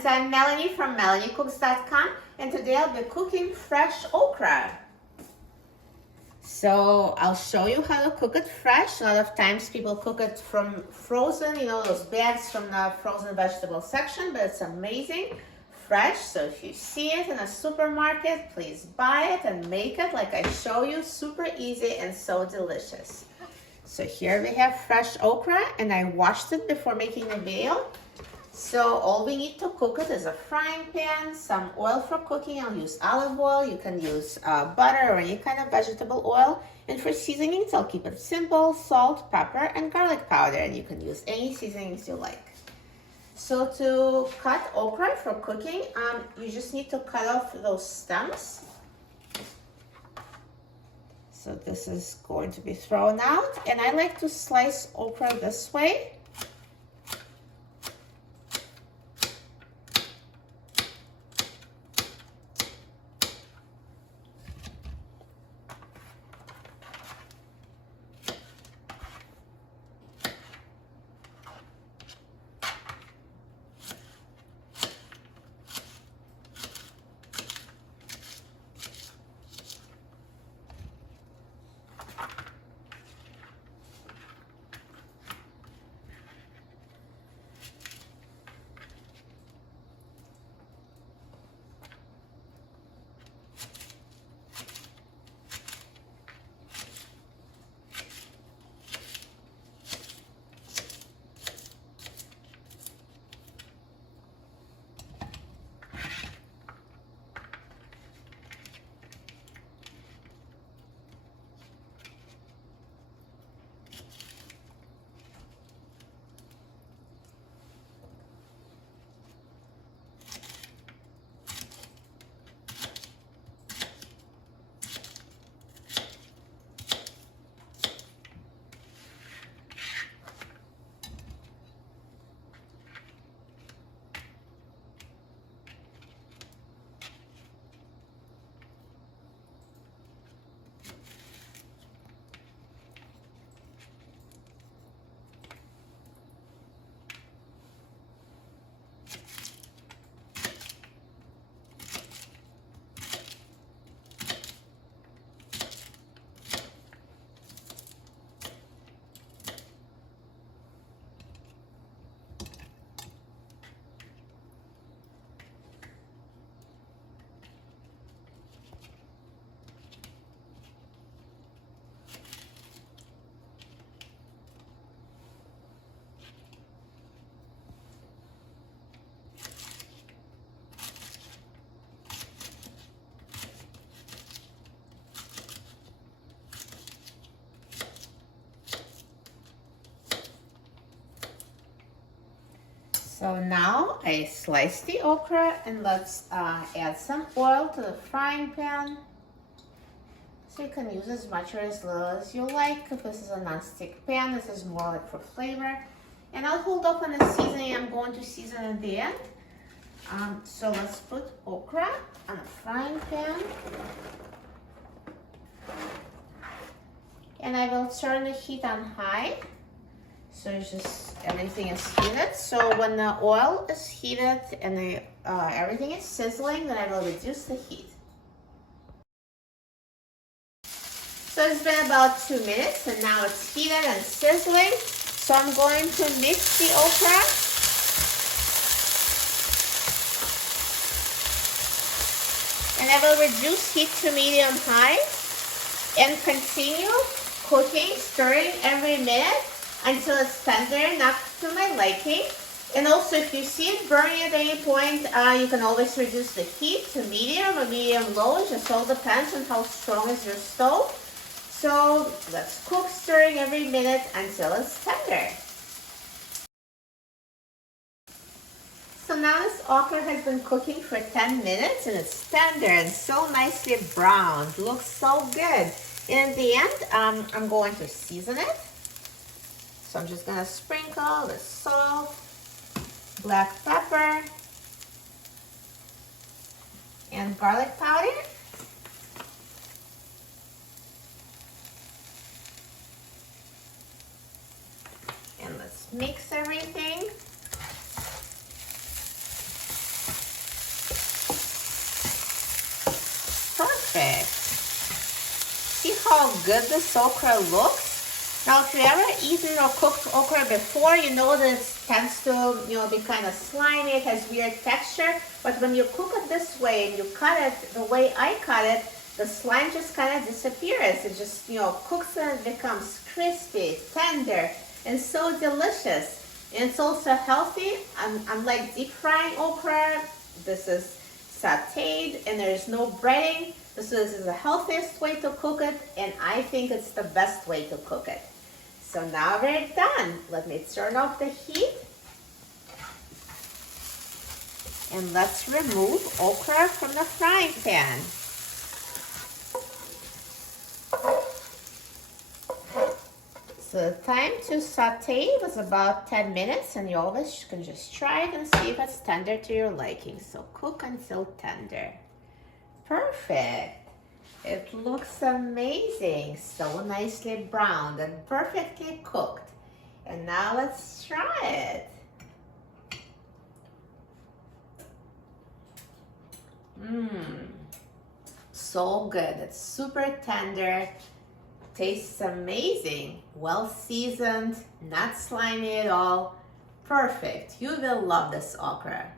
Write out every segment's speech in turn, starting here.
friends, I'm Melanie from MelanieCooks.com, and today I'll be cooking fresh okra. So I'll show you how to cook it fresh. A lot of times people cook it from frozen, you know, those bags from the frozen vegetable section, but it's amazing fresh. So if you see it in a supermarket, please buy it and make it like I show you. Super easy and so delicious. So here we have fresh okra, and I washed it before making the video. So all we need to cook it is a frying pan, some oil for cooking. I'll use olive oil. You can use butter or any kind of vegetable oil. And for seasonings, I'll keep it simple: salt, pepper, and garlic powder. And you can use any seasonings you like. So to cut okra for cooking, you just need to cut off those stems. So this is going to be thrown out. And I like to slice okra this way. So now I slice the okra, and let's add some oil to the frying pan. So you can use as much or as little as you like. If this is a non-stick pan, this is more like for flavor. And I'll hold off on the seasoning. I'm going to season at the end. So let's put okra on a frying pan. And I will turn the heat on high. So it's just everything is heated. So when the oil is heated and everything is sizzling, then I will reduce the heat. So it's been about 2 minutes, and now it's heated and sizzling. So I'm going to mix the okra. And I will reduce heat to medium high and continue cooking, stirring every minute until it's tender enough to my liking. And also, if you see it burning at any point, you can always reduce the heat to medium or medium-low. It just all depends on how strong is your stove. So let's cook, stirring every minute until it's tender. So now this okra has been cooking for 10 minutes, and it's tender and so nicely browned. Looks so good. And in the end, I'm going to season it. So I'm just gonna sprinkle the salt, black pepper, and garlic powder. And let's mix everything. Perfect. See how good this okra looks? Now, if you ever eaten or cooked okra before, you know that it tends to, be kind of slimy. It has weird texture. But when you cook it this way and you cut it the way I cut it, the slime just kind of disappears. It just, cooks and it becomes crispy, tender, and so delicious. And it's also healthy. Unlike deep frying okra, this is sauteed and there is no breading. This is the healthiest way to cook it, and I think it's the best way to cook it. So now we're done. Let me turn off the heat. And let's remove okra from the frying pan. So the time to saute was about 10 minutes, and you always can just try it and see if it's tender to your liking. So cook until tender. Perfect. It looks amazing. So nicely browned and perfectly cooked. And now let's try it. So good. It's super tender. Tastes amazing. Well seasoned, not slimy at all. Perfect. You will love this okra.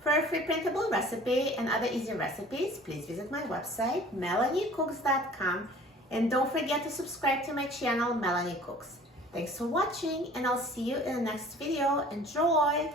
For a free printable recipe and other easy recipes, please visit my website, melaniecooks.com, and don't forget to subscribe to my channel, Melanie Cooks. Thanks for watching, and I'll see you in the next video. Enjoy!